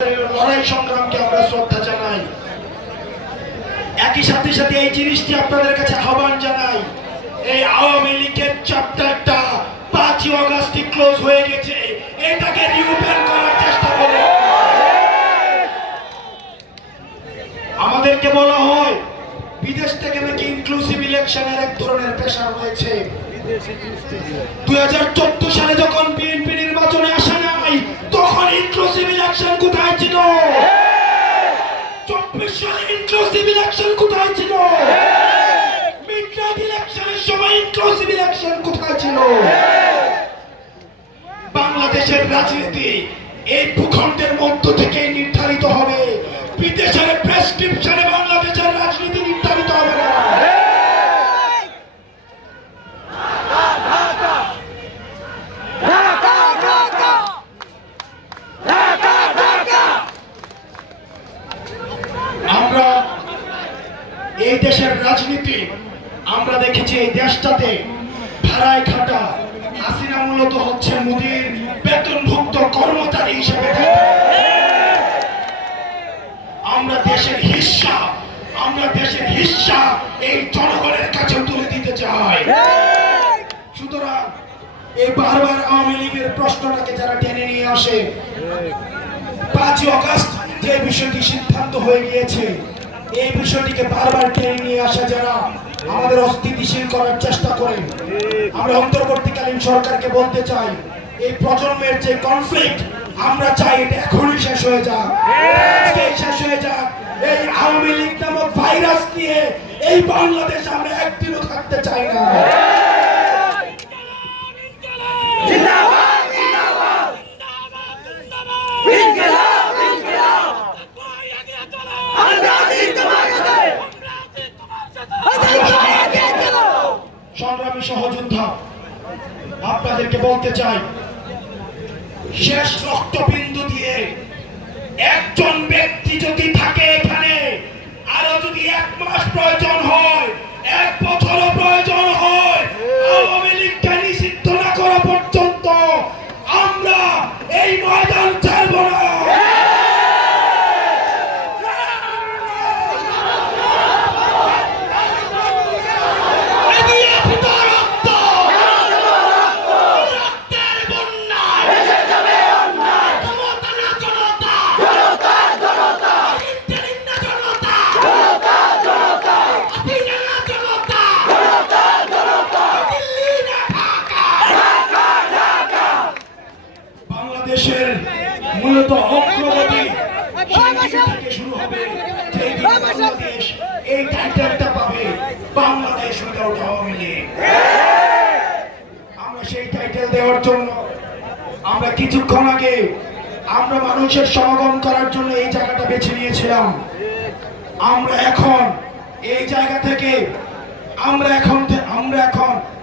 লড়াই সংগ্রামকে আমরা শ্রদ্ধা জানাই। একই সাথে সাথে এই জিনিসটি আপনাদের কাছে আহ্বান জানাই, এই আওয়ামী লীগের চ্যাপ্টারটা 5ই আগস্টই ক্লোজ হয়ে গেছে, এটাকে রিওপেন করার চেষ্টা করে। আমাদেরকে বলা হয় বিদেশ থেকে নাকি ইনক্লুসিভ ইলেকশনের এক ধরনের প্রেশার রয়েছে। 2014 সালে যখন বিএনপি নির্বাচনে আসে নাই, তখন ইনক্লুসিভ ইলেকশন কোথায় ছিল? 24 সালে ইনক্লুসিভ ইলেকশন কোথায় ছিল? মিডনাইট ইলেকশনের সময় ইনক্লুসিভ ইলেকশন কোথায় ছিল? বাংলাদেশের রাজনীতি এই ভূখণ্ডের মধ্য থেকে নির্ধারিত হবে, বিদেশের প্রেসক্রিপশনে বাংলাদেশের রাজনীতি নির্ধারিত হবে না। আমরা এই দেশের রাজনীতি আমরা দেখেছি, এই দেশটাতে ভাড়ায় খাটা হাসিনা মূলত হচ্ছে মোদির বেতনভুক্ত কর্মচারী হিসেবে। আমরা দেশের হিস্সা এই জনগণের কাছে তুলে দিতে চাই। সুতরাং এই বারবার আওয়ামী লীগের প্রশ্নটাকে যারা টেনে নিয়ে আসে, 5ই আগস্ট যে বিষয়টি সিদ্ধান্ত হয়ে গিয়েছে, এই বিষয়টিকে বারবার টেনে নিয়ে আসে যারা আমাদের অস্থিতিশীল করার চেষ্টা করেন, আমরা অন্তর্বর্তীকালীন সরকারকে বলতে চাই, এই প্রজন্মের যে কনফ্লিক্ট আমরা চাই এটা এখনই শেষ হয়ে যাক, আজকেই শেষ হয়ে যাক। এই আওয়ামী লীগ নামক ভাইরাস নিয়ে এই বাংলাদেশ আমরা একদিনও থাকতে চাই না। সংগ্রামী সহযোদ্ধা, আপনাদেরকে বলতে চাই, শেষ রক্তবিন্দু দিয়ে একজন ব্যক্তি যদি থাকে এখানে, আরো যদি 1 মাস প্রয়োজন হয়, 1 বছরও প্রয়োজন হয়, আওয়ামী লীগকে নিষিদ্ধ না করা পর্যন্ত আমরা এই ময়দান ছাড়ব না। দেশের মূলত অগ্রগতি থেকে শুরু হবে, যেই দিন বাংলাদেশ এই টাইটেলটা পাবে, বাংলাদেশ উইদাউট আওয়ামী লীগ। আমরা সেই টাইটেল দেওয়ার জন্য আমরা কিছুক্ষণ আগে আমরা মানুষের সমাগম করার জন্য এই জায়গাটা বেছে নিয়েছিলাম। আমরা এখন এই জায়গা থেকে আমরা এখন